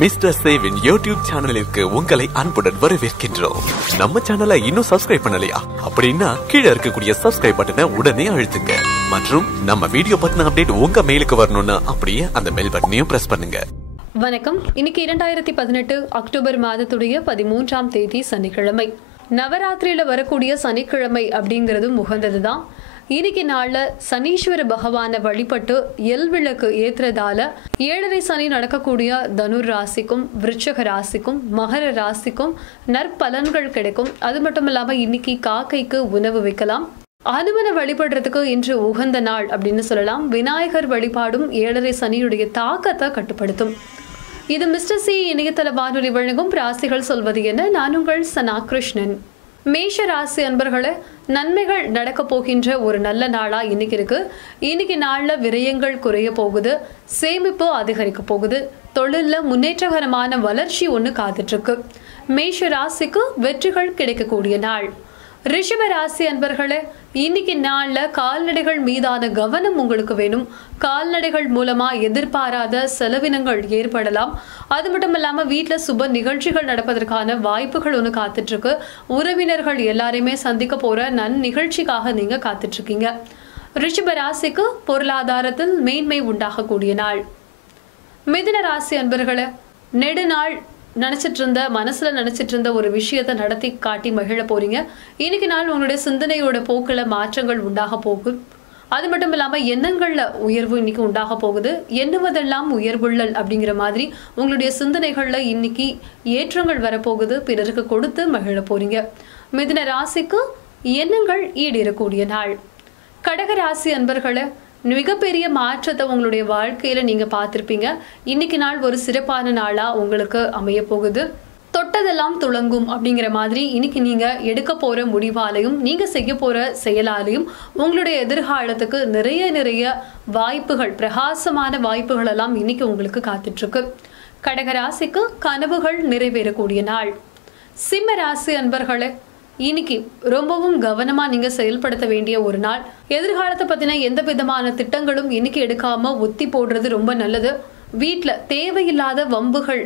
Mister சேவின் YouTube சேனலிற்கு உங்களை அன்புடன் வரவேற்கின்றோம். நம்ம சேனலை இன்னும் சப்ஸ்கிரைப் பண்ணலையா? அப்படின்னா கீழே இருக்கக்கூடிய சப்ஸ்கிரைப் பட்டனை உடனே அழுத்துங்க. மற்றும் நம்ம வீடியோ பத்தின அப்டேட் உங்க மெயிலுக்கு வரணும்னா அப்படியே அந்த பெல் பட்டனையும் பிரஸ் பண்ணுங்க. வணக்கம். இன்னைக்கு 2018 அக்டோபர் மாதத்துடைய 13ஆம் தேதி சனிக்கிழமை. நவராத்திரியில வரக்கூடிய சனிக்கிழமை அப்படிங்கிறது முகந்ததுதான். இன்னைக்கு நாள்ல சனீஸ்வர பகவானை வழிபட்டு எல் விளக்கு ஏத்துறதால 7.5 சனி நடக்கக்கூடிய தனுர் ராசிக்கும் விருச்சக ராசிக்கும் மகர ராசிக்கும் நற்பலன்கள் கிடைக்கும். அது மட்டும் இல்லாம இன்னைக்கு காக்கைக்கு உணவு வைக்கலாம். அனுமனை வழிபடுறதுக்கு இன்று உகந்த நாள் அப்படின்னு சொல்லலாம். விநாயகர் வழிபாடும் 7.5 சனியுடைய தாக்கத்தை கட்டுப்படுத்தும். இது மிஸ்டர் சி இணையதள வானொலி வழங்கும் ராசிகள் சொல்வது என்ன. நான் உங்கள் சனா கிருஷ்ணன். மேஷ ராசி அன்பர்களே, நன்மைகள் நடக்க போகின்ற ஒரு நல்ல நாளா இன்னைக்கு இருக்கு. இன்னைக்கு நாள்ல விரயங்கள் குறைய போகுது, சேமிப்பு அதிகரிக்க போகுது, தொழில்ல முன்னேற்றகரமான வளர்ச்சி ஒண்ணு காத்துட்டு இருக்கு. மேஷ ராசிக்கு வெற்றிகள் கிடைக்கக்கூடிய நாள். ரிஷப ராசி அன்பர்களே, இன்னைக்கு நாள்ல கால்நடைகள் மீதான கவனம் உங்களுக்கு வேணும். கால்நடைகள் மூலமா எதிர்பாராத செலவினங்கள் ஏற்படலாம். அது மட்டும் இல்லாம வீட்டுல சுப நிகழ்ச்சிகள் நடப்பதற்கான வாய்ப்புகள் ஒன்று காத்துட்டு இருக்கு. உறவினர்கள் எல்லாரையுமே சந்திக்க போற நிகழ்ச்சிக்காக நீங்க காத்துட்டு இருக்கீங்க. ரிஷப ராசிக்கு பொருளாதாரத்தில் மேன்மை உண்டாகக்கூடிய நாள். மிதுன ராசி அன்பர்களே, நெடுநாள் மனசுல நினைச்சிட்டு இருந்த ஒரு விஷயத்தை நடத்தி காட்டி மகிழ போறீங்க. இன்னைக்கு நாள் உங்களுடைய சிந்தனையோட போக்குல மாற்றங்கள் உண்டாக போகும். அது மட்டும் இல்லாம எண்ணங்கள்ல உயர்வு இன்னைக்கு உண்டாக போகுது. எண்ணுவதெல்லாம் உயர்வுள்ளல் அப்படிங்கிற மாதிரி உங்களுடைய சிந்தனைகள்ல இன்னைக்கு ஏற்றங்கள் வரப்போகுது. பிறருக்கு கொடுத்து மகிழ போறீங்க. மிதுன ராசிக்கு எண்ணங்கள் ஈடேறக்கூடிய நாள். கடக ராசி அன்பர்களே, மிகப்பெரிய மாற்றத்தை உங்களுடைய வாழ்க்கையில நீங்க பார்த்திருப்பீங்க. இன்னைக்கு நாள் ஒரு சிறப்பான நாளா உங்களுக்கு அமைய போகுது. தொட்டதெல்லாம் துளங்கும் அப்படிங்கிற மாதிரி இன்னைக்கு நீங்க எடுக்க போற முடிவாலையும் நீங்க செய்ய போற செயலாலையும் உங்களுடைய எதிர்காலத்துக்கு நிறைய வாய்ப்புகள், பிரகாசமான வாய்ப்புகள் எல்லாம் இன்னைக்கு உங்களுக்கு காத்துட்டு இருக்கு. கடகராசிக்கு கனவுகள் நிறைவேறக்கூடிய நாள். சிம்ம ராசி அன்பர்களே, இன்னைக்கு ரொம்பவும் கவனமா நீங்க செயல்படுத்த வேண்டிய ஒரு நாள். எதிர்காலத்தை பத்தின எந்த விதமான திட்டங்களும் இன்னைக்கு எடுக்காம ஒத்தி போடுறது ரொம்ப நல்லது. வீட்டுல தேவையில்லாத வம்புகள்,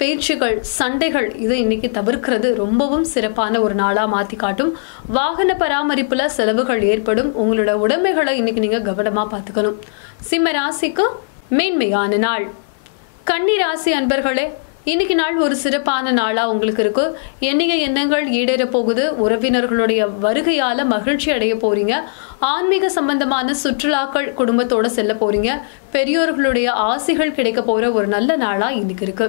பேச்சுகள், சண்டைகள் இதை இன்னைக்கு தவிர்க்கிறது ரொம்பவும் சிறப்பான ஒரு நாளா மாத்தி காட்டும். வாகன பராமரிப்புல செலவுகள் ஏற்படும். உங்களோட உடைமைகளை இன்னைக்கு நீங்க கவனமா பார்த்துக்கணும். சிம்ம ராசிக்கு மேன்மையான நாள். கன்னி ராசி அன்பர்களே, இன்னைக்கு நாள் ஒரு சிறப்பான நாளா உங்களுக்கு இருக்கு. எண்ணிய எண்ணங்கள் ஈடேற போகுது. உறவினர்களுடைய வருகையால மகிழ்ச்சி அடைய போறீங்க. ஆன்மீக சம்பந்தமான சுற்றுலாக்கள் குடும்பத்தோட செல்ல போறீங்க. பெரியோர்களுடைய ஆசைகள் கிடைக்க போற ஒரு நல்ல நாளா இன்னைக்கு இருக்கு.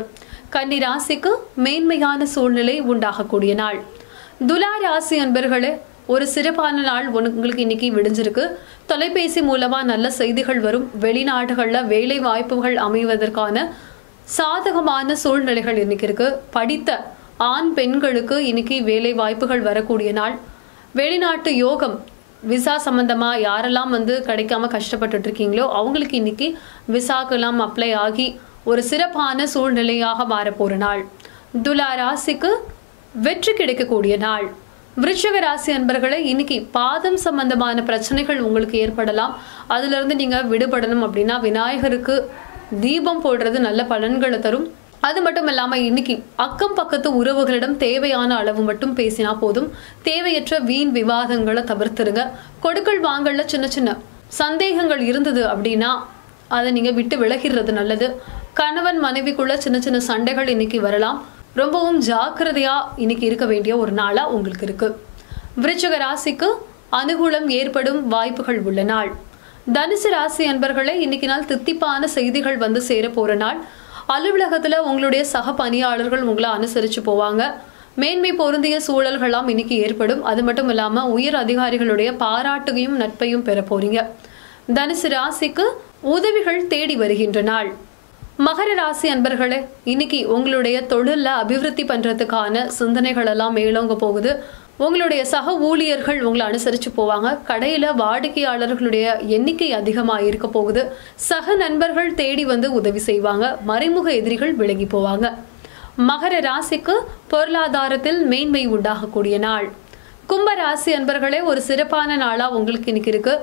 கன்னி ராசிக்கு மேன்மையான சூழ்நிலை உண்டாகக்கூடிய நாள். துலா ராசி அன்பர்களே, ஒரு சிறப்பான நாள் உங்களுக்கு இன்னைக்கு விடிஞ்சிருக்கு. தொலைபேசி மூலமா நல்ல செய்திகள் வரும். வெளிநாடுகள்ல வேலை வாய்ப்புகள் அமைவதற்கான சாதகமான சூழ்நிலைகள் இன்னைக்கு இருக்கு. படித்த ஆண் பெண்களுக்கு இன்னைக்கு வேலை வாய்ப்புகள் வரக்கூடிய நாள். வெளிநாட்டு யோகம், விசா சம்பந்தமா யாரெல்லாம் கிடைக்காம கஷ்டப்பட்டு இருக்கீங்களோ அவங்களுக்கு இன்னைக்கு விசாக்கெல்லாம் அப்ளை ஆகி ஒரு சிறப்பான சூழ்நிலையாக மாற போற நாள். துலா ராசிக்கு வெற்றி கிடைக்கக்கூடிய நாள். விருச்சிக ராசி அன்பர்களை, இன்னைக்கு பாதம் சம்பந்தமான பிரச்சனைகள் உங்களுக்கு ஏற்படலாம். அதுல இருந்து நீங்க விடுபடணும் அப்படின்னா விநாயகருக்கு தீபம் போடுறது நல்ல பலன்களை தரும். அது மட்டும் இல்லாம இன்னைக்கு அக்கம் பக்கத்து உறவுகளிடம் தேவையான அளவு மட்டும் பேசினா போதும். தேவையற்ற வீண் விவாதங்களை தவிர்த்துருங்க. கொடுக்கல் வாங்கல சின்ன சந்தேகங்கள் இருந்தது அப்படின்னா அதை நீங்க விட்டு விலகிறது நல்லது. கணவன் மனைவிக்குள்ள சின்ன சண்டைகள் இன்னைக்கு வரலாம். ரொம்பவும் ஜாக்கிரதையா இன்னைக்கு இருக்க வேண்டிய ஒரு நாளா உங்களுக்கு இருக்கு. விருச்சிக ராசிக்கு அனுகூலம் ஏற்படும் வாய்ப்புகள் உள்ள நாள். தனுசு ராசி அன்பர்களே, இன்னைக்கு நாள் தித்திப்பான செய்திகள் சேர போற நாள். அலுவலகத்துல உங்களுடைய சக பணியாளர்கள் உங்களை அனுசரிச்சு போவாங்க. மேன்மை பொருந்திய சூழல்களாம் இன்னைக்கு ஏற்படும். அது மட்டும் இல்லாம உயர் அதிகாரிகளுடைய பாராட்டுகையும் நட்பையும் பெற போறீங்க. தனுசு ராசிக்கு உதவிகள் தேடி வருகின்ற நாள். மகர ராசி அன்பர்களே, இன்னைக்கு உங்களுடைய தொழில அபிவிருத்தி பண்றதுக்கான சிந்தனைகள் எல்லாம் மேலோங்க போகுது. உங்களுடைய சக ஊழியர்கள் உங்களை அனுசரிச்சு போவாங்க. கடையில வாடிக்கையாளர்களுடைய எண்ணிக்கை அதிகமா இருக்க போகுது. சக நண்பர்கள் தேடி உதவி செய்வாங்க. மறைமுக எதிரிகள் விலகி போவாங்க. மகர ராசிக்கு பொருளாதாரத்தில் மேன்மை உண்டாகக்கூடிய நாள். கும்ப ராசி அன்பர்களே, ஒரு சிறப்பான நாளா உங்களுக்கு இன்னைக்கு இருக்கு.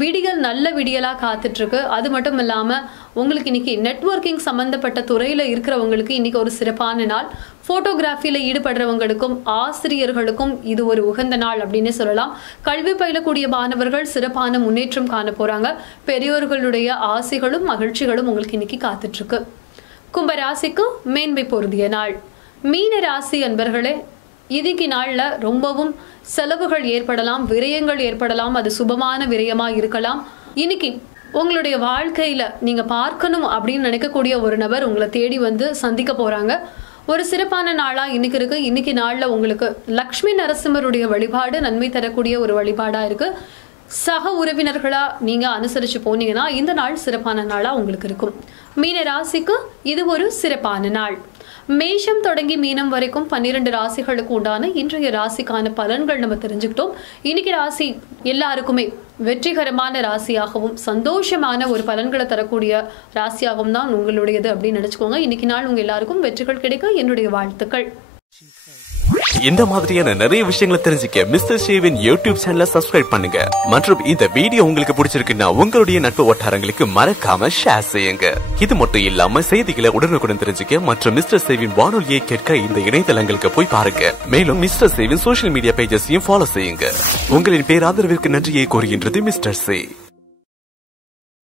விடியல் நல்ல விடியலா காத்துட்டு இருக்கு. அது மட்டும் இல்லாம உங்களுக்கு இன்னைக்கு நெட்வொர்க்கிங் சம்பந்தப்பட்ட துறையில இருக்கிறவங்களுக்கு இன்னைக்கு ஒரு சிறப்பான நாள். போட்டோகிராஃபில ஈடுபடுறவங்களுக்கும் ஆசிரியர்களுக்கும் இது ஒரு உகந்த நாள் அப்படின்னு சொல்லலாம். கல்வி பயிலக்கூடிய மாணவர்கள் சிறப்பான முன்னேற்றம் காண போறாங்க. பெரியோர்களுடைய ஆசைகளும் மகிழ்ச்சிகளும் உங்களுக்கு இன்னைக்கு காத்துட்டு இருக்கு. கும்பராசிக்கு மேன்மை பொருந்திய நாள். மீன ராசி அன்பர்களே, இன்னைக்கு நாள்ல ரொம்பவும் செலவுகள் ஏற்படலாம், விரயங்கள் ஏற்படலாம். அது சுபமான விரயமா இருக்கலாம். இன்னைக்கு உங்களுடைய வாழ்க்கையில நீங்க பார்க்கணும் அப்படின்னு நினைக்கக்கூடிய ஒரு நபர் உங்களை தேடி வந்து சந்திக்க போறாங்க. ஒரு சிறப்பான நாளா இன்னைக்கு இருக்கு. இன்னைக்கு நாள்ல உங்களுக்கு லக்ஷ்மி நரசிம்மருடைய வழிபாடு நன்மை தரக்கூடிய ஒரு வழிபாடா இருக்கு. சக உறவினர்களா நீங்க அனுசரிச்சு போனீங்கன்னா இந்த நாள் சிறப்பான நாளா உங்களுக்கு இருக்கும். மீன ராசிக்கு இது ஒரு சிறப்பான நாள். மேஷம் தொடங்கி மீனம் வரைக்கும் 12 ராசிகளுக்கு உண்டான இன்றைய ராசிக்கான பலன்கள் நம்ம தெரிஞ்சுக்கிட்டோம். இன்னைக்கு ராசி எல்லாருக்குமே வெற்றிகரமான ராசியாகவும் சந்தோஷமான ஒரு பலன்களை தரக்கூடிய ராசியாகவும் தான் உங்களுடையது அப்படின்னு நினைச்சுக்கோங்க. இன்னைக்கு நாள் உங்க எல்லாருக்கும் வெற்றிகள் கிடைக்க என்னுடைய வாழ்த்துக்கள். இந்த மாதிரியான நிறைய விஷயங்களை தெரிஞ்சுக்க மிஸ்டர் ஷேவின் யூடியூப் சேனலை சப்ஸ்கிரைப் பண்ணுங்க. மற்றும் இந்த வீடியோ உங்களுக்கு பிடிச்சிருக்குன்னா உங்களுடைய நட்பு வட்டாரங்களுக்கு மறக்காம ஷேர் செய்யுங்க. இது மட்டும் இல்லாம செய்திகளை உடனுக்குடன் தெரிஞ்சுக்க மற்றும் மிஸ்டர் ஷேவின் வானொலியை கேட்க இந்த இணையதளங்களுக்கு போய் பாருங்க. மேலும் மிஸ்டர் ஷேவின் சோஷியல் மீடியா பேஜஸையும் ஃபாலோ செய்யுங்க. உங்களின் பேராதரவிற்கு நன்றியை கூறுகின்றது மிஸ்டர் ஷே.